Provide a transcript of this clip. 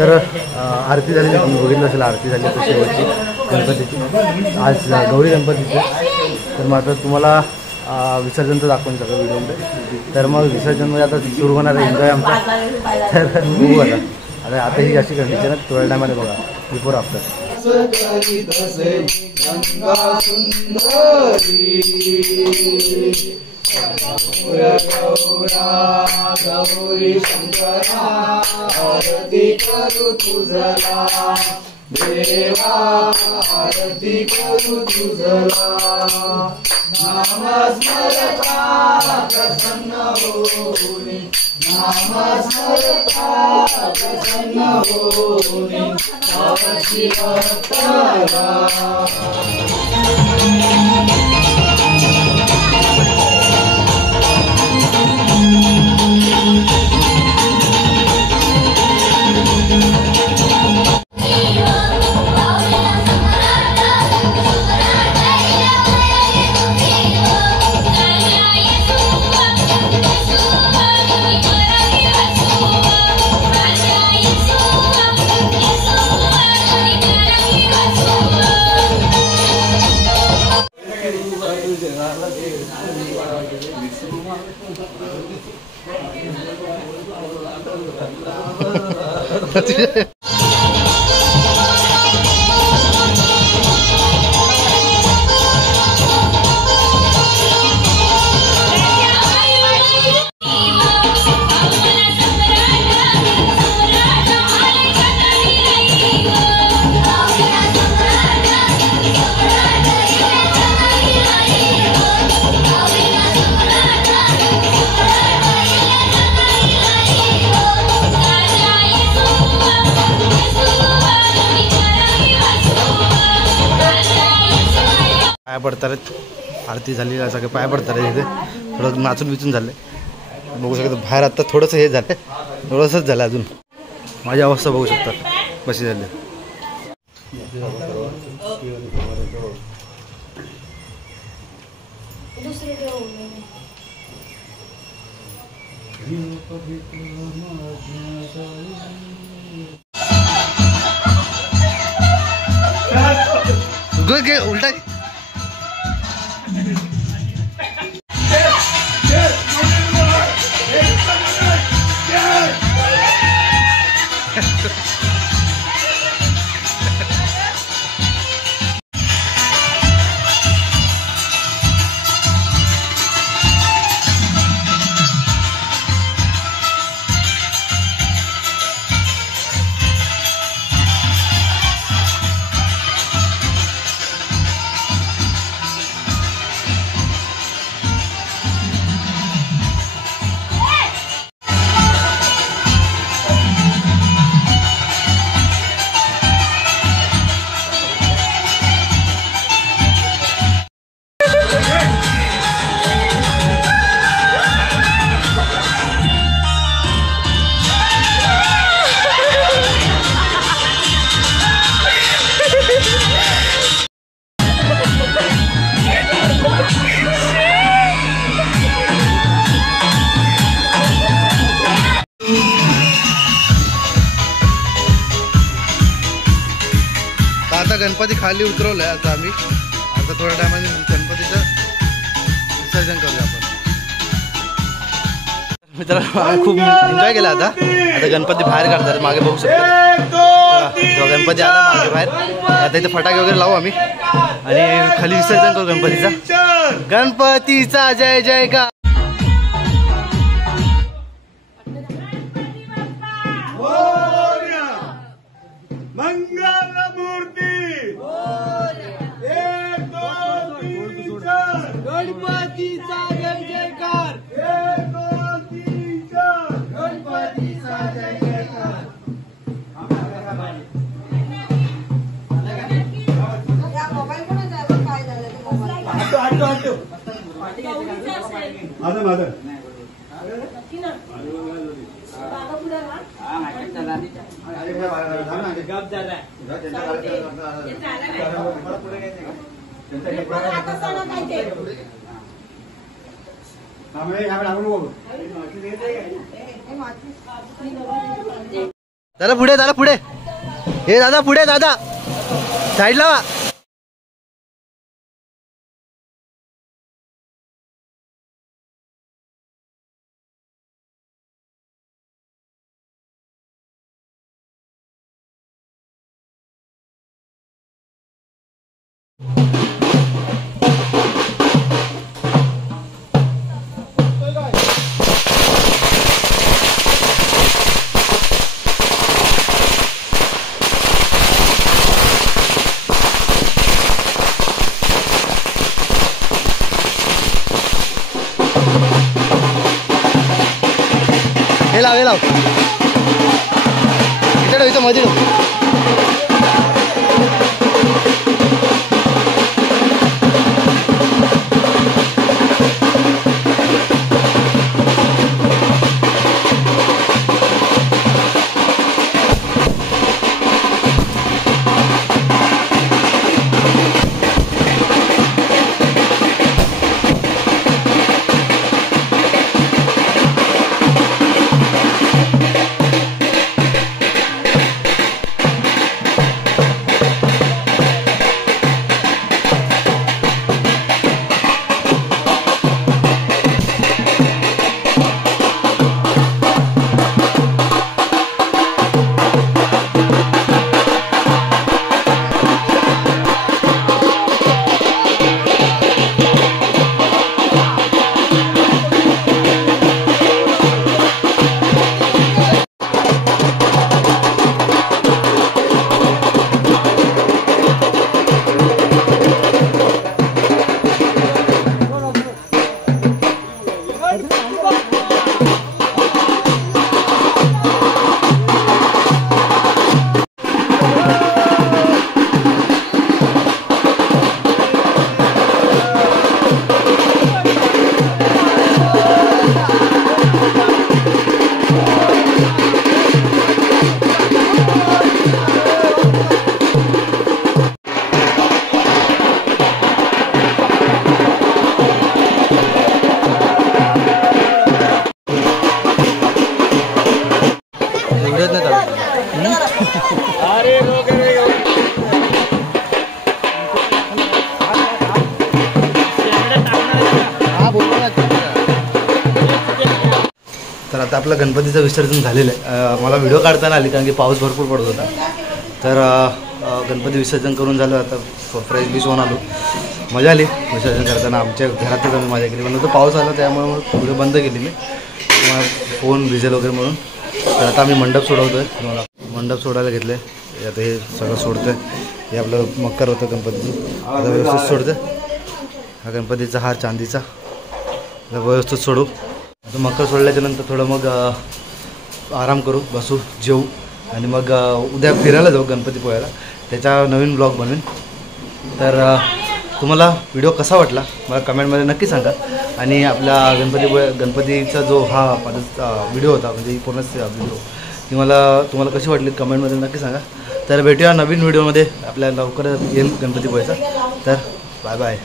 तर आरती झाली, तुम्ही बघितलं असेल आरती झाली तर शेवटची गणपतीची, आज गौरी गणपतीची. तर मग आता तुम्हाला विसर्जनचं दाखवून सगळं व्हिडिओमध्ये. तर मग विसर्जनमध्ये आता सुरू होणार आहे एन्जॉय आमचा. तर बघू आता आता ही अशी कंडिशन आहे, थोड्या टायमाने बघा बिफोर आफ्टर. गौरी शंकरा आरती करू तुझला देवा, आरती करू तुझला. नामस्मरता प्रसन्न होनी, नामस्मरता प्रसन्न होनी, आवशी भक्ताला. पाया पडतात, आरती झाली सगळे पाया पडतात. इथे थोडं नाचून विचून झालं बघू शकता. बाहेर आता थोडंसं हे झालं, थोडंसंच झालं अजून. माझी अवस्था बघू शकतात कशी झाली. उलटा आता गणपती खाली उतरवलाय. आता आम्ही आता थोड्या टायमाने गणपतीचं विसर्जन करूया आपण. मित्रांनो खूप एन्जॉय केला. आता आता गणपती बाहेर काढतात, मागे बघू शकतो. गणपती आला मागे बाहेर. आता इथे फटाके वगैरे लावू आम्ही आणि खाली विसर्जन करू गणपतीचा. गणपतीचा जय जयकार. गणपतीचा जय जयकार. गणपतीचा जय जयकार. दादा पुढे, दादा पुढे, हे दादा पुढे, दादा साईडला वा. हे लाव, हे लाव इकडे इथं मध्ये. तर आता आपलं गणपतीचं विसर्जन झालेलं आहे. मला व्हिडिओ काढताना आली कारण की पाऊस भरपूर पडत होता. तर गणपती विसर्जन करून झालं. आता फ्रेश बीच होऊन आलो. मजा आली विसर्जन करताना. आमच्या घरातच आम्ही मजा केली. पण तो पाऊस आला त्यामुळे व्हिडिओ बंद केली मी. फोन भिजेल वगैरे म्हणून. तर आता आम्ही मंडप सोडवतो आहे. तुम्हाला मंडप सोडायला घेतलं आहे. आता हे सगळं सोडतं आहे. हे आपलं मकर होतं गणपतीचं. आता व्यवस्थित सोडतं. हा गणपतीचा हार चांदीचा व्यवस्थित सोडू. आता मकर सोडल्याच्या नंतर थोडं मग आराम करू, बसू, जेवू आणि मग उद्या फिरायला जाऊ गणपती पोहायला. त्याचा नवीन ब्लॉग बनवेन. तर तुम्हाला व्हिडिओ कसा वाटला मला कमेंटमध्ये नक्की सांगा. आणि आपल्या गणपतीचा जो हा व्हिडिओ होता म्हणजे पूर्ण व्हिडिओ ती तुम्हाला कशी वाटली कमेंटमध्ये नक्की सांगा. तर भेटूया नवीन व्हिडिओमध्ये. आपल्याला लवकरच येईल गणपती पोहायचा. तर बाय बाय.